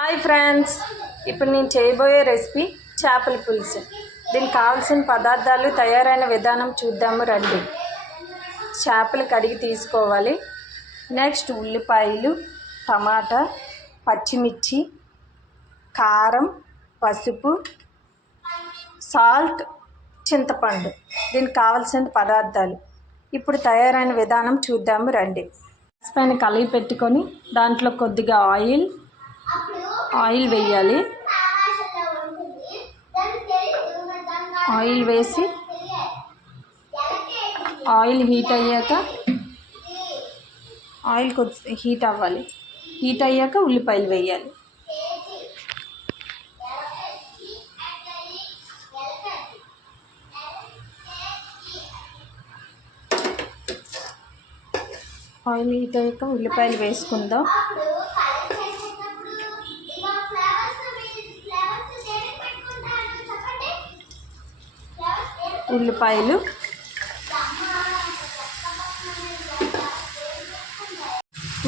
Hi friends, ఇప్పుడు నేను చేయబోయే రెసిపీ చేపల పులుసు. దీనికి కావాల్సిన పదార్థాలు, తయారైన విధానం చూద్దాము రండి. చేపలు కడిగి తీసుకోవాలి. నెక్స్ట్ ఉల్లిపాయలు, టమాటా, పచ్చిమిర్చి, కారం, పసుపు, సాల్ట్, చింతపండు. దీనికి కావాల్సిన పదార్థాలు. ఇప్పుడు తయారైన విధానం చూద్దాము రండి. పైన కళాయి పెట్టుకొని దాంట్లో కొద్దిగా ఆయిల్ వేయాలి. ఆయిల్ వేసి ఆయిల్ హీట్ అయ్యాక ఆయిల్ కొద్ది హీట్ అవ్వాలి. హీట్ అయ్యాక ఉల్లిపాయలు వేయాలి. ఆయిల్ హీట్ అయ్యాక ఉల్లిపాయలు వేసుకుందాం.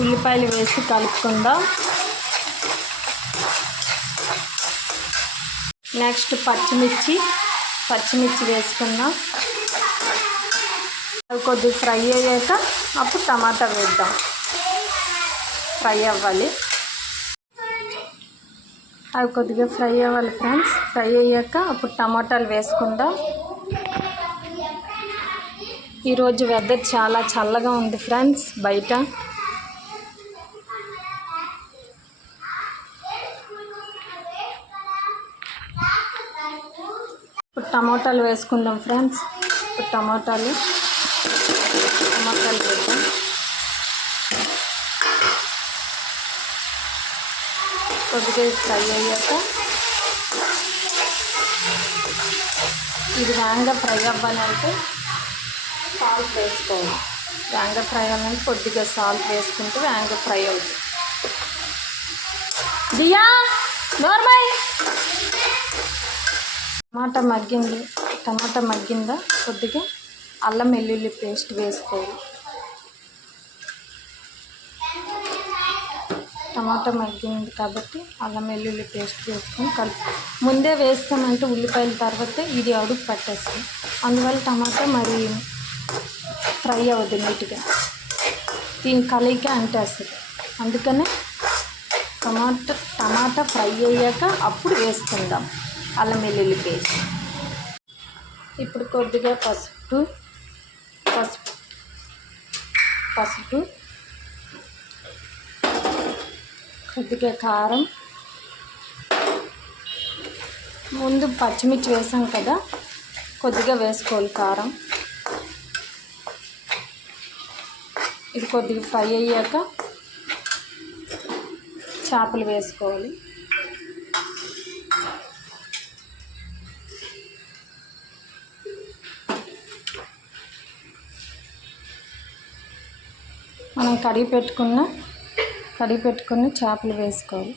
ఉల్లిపాయలు వేసి కలుపుకుందాం. నెక్స్ట్ పచ్చిమిర్చి వేసుకుందాం. అవి కొద్దిగా ఫ్రై అయ్యాక అప్పుడు టమాటా వేద్దాం. ఫ్రై అవ్వాలి. అవి కొద్దిగా ఫ్రై అవ్వాలి ఫ్రెండ్స్. ఫ్రై అయ్యాక అప్పుడు టమాటాలు వేసుకుందాం. ఈరోజు వెదర్ చాలా చల్లగా ఉంది ఫ్రెండ్స్ బయట. ఇప్పుడు టమాటాలు వేసుకుందాం ఫ్రెండ్స్. ఇప్పుడు టమాటాలు వేద్దాం. కొద్దిగా ఫ్రై అయ్యాక ఇది వేగంగా ఫ్రై అవ్వాలంటే సాల్ట్ వేసుకోవాలి. వేగంగా ఫ్రై అవ్వాలంటే కొద్దిగా సాల్ట్ వేసుకుంటే వేగంగా ఫ్రై అవుతుంది. దియా నోర్మై. టమాటా మగ్గిందా కొద్దిగా అల్లం వెల్లుల్లి పేస్ట్ వేసుకోవాలి. టమాటా మగ్గింది కాబట్టి అల్లం వెల్లుల్లి పేస్ట్ వేసుకొని ముందే వేస్తామంటే ఉల్లిపాయల తర్వాత ఇది అడుగు పట్టేస్తుంది. అందువల్ల టమాటా మరి ఫ్రై అవ్వదు నీట్గా, దీని కలయిక అంటేస్తుంది. అందుకనే టమాటా ఫ్రై అయ్యాక అప్పుడు వేసుకుందాం అల్లం వెల్లుల్లి పేస్ట్. ఇప్పుడు కొద్దిగా పసుపు, కొద్దిగా కారం. ముందు పచ్చిమిర్చి వేసాం కదా, కొద్దిగా వేసుకోవాలి కారం. ఇది కొద్దిగా ఫ్రై అయ్యాక చేపలు వేసుకోవాలి. మనం కడిగి పెట్టుకున్న చేపలు వేసుకోవాలి.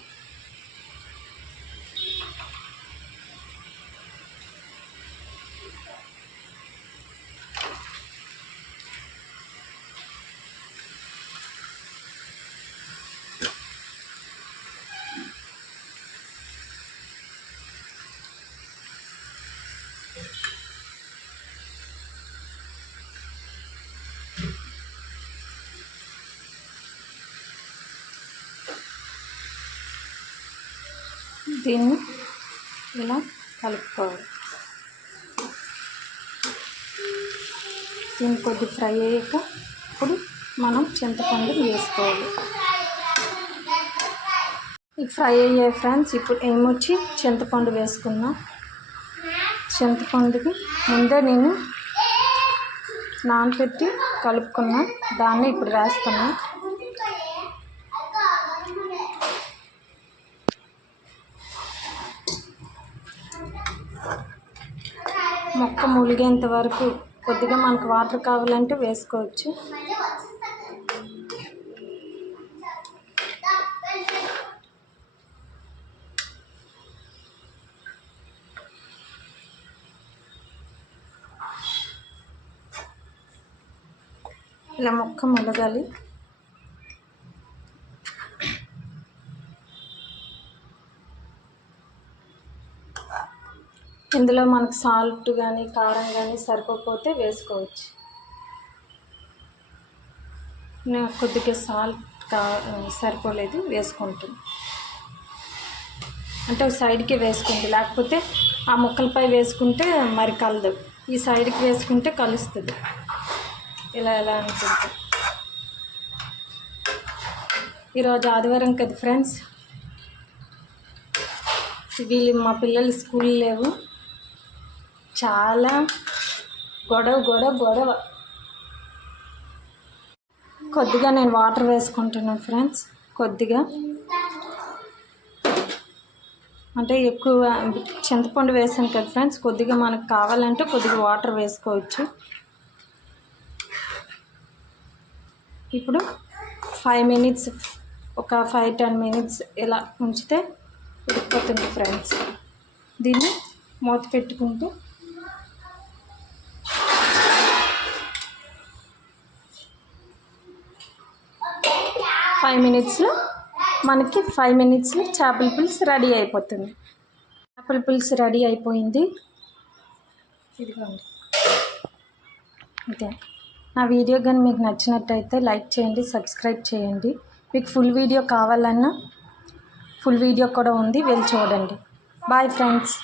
దీన్ని ఇలా కలుపుకోవాలి. దీన్ని కొద్ది ఫ్రై అయ్యాక ఇప్పుడు మనం చింతపండు వేసుకోవాలి. ఈ ఫ్రై అయ్యాయి ఫ్రెండ్స్. ఇప్పుడు ఏమొచ్చి చింతపండు వేసుకున్నాం. చింతపండుకి ముందే నేను నానబెట్టి కలుపుకున్నా, దాన్ని ఇప్పుడు వేస్తున్నా. మొక్క ములిగేంత వరకు కొద్దిగా మనకు వాటర్ కావాలంటే వేసుకోవచ్చు. ఇలా మొక్క ములగాలి. ఇందులో మనకు సాల్ట్ కానీ కారం కానీ సరిపోతే వేసుకోవచ్చు. నాకు కొద్దిగా సాల్ట్ సరిపోలేదు, వేసుకుంటుంది. అంటే సైడ్కి వేసుకుంది, లేకపోతే ఆ ముక్కలపై వేసుకుంటే మరి కలదు. ఈ సైడ్కి వేసుకుంటే కలుస్తుంది. ఇలా అనుకుంటే ఈరోజు ఆదివారం కదా ఫ్రెండ్స్, మా పిల్లలు స్కూల్ లేవు, చాలా గొడవ. కొద్దిగా నేను వాటర్ వేసుకుంటున్నాను ఫ్రెండ్స్. కొద్దిగా అంటే ఎక్కువ చింతపండు వేసాను కదా ఫ్రెండ్స్, కొద్దిగా మనకు కావాలంటే కొద్దిగా వాటర్ వేసుకోవచ్చు. ఇప్పుడు 5 minutes, ఒక 5-10 minutes ఇలా ఉంచితే ఉడికిపోతుంది ఫ్రెండ్స్. దీన్ని మూత పెట్టుకుంటూ 5 minutesలో మనకి 5 minutesలో చేపల పులుసు రెడీ అయిపోతుంది. చేపల పులుసు రెడీ అయిపోయింది. ఇదిగోండి, అంతే. నా వీడియో కానీ మీకు నచ్చినట్టయితే లైక్ చేయండి, సబ్స్క్రైబ్ చేయండి. మీకు ఫుల్ వీడియో కావాలన్నా ఫుల్ వీడియో కూడా ఉంది, వెళ్ళి చూడండి. Bye friends.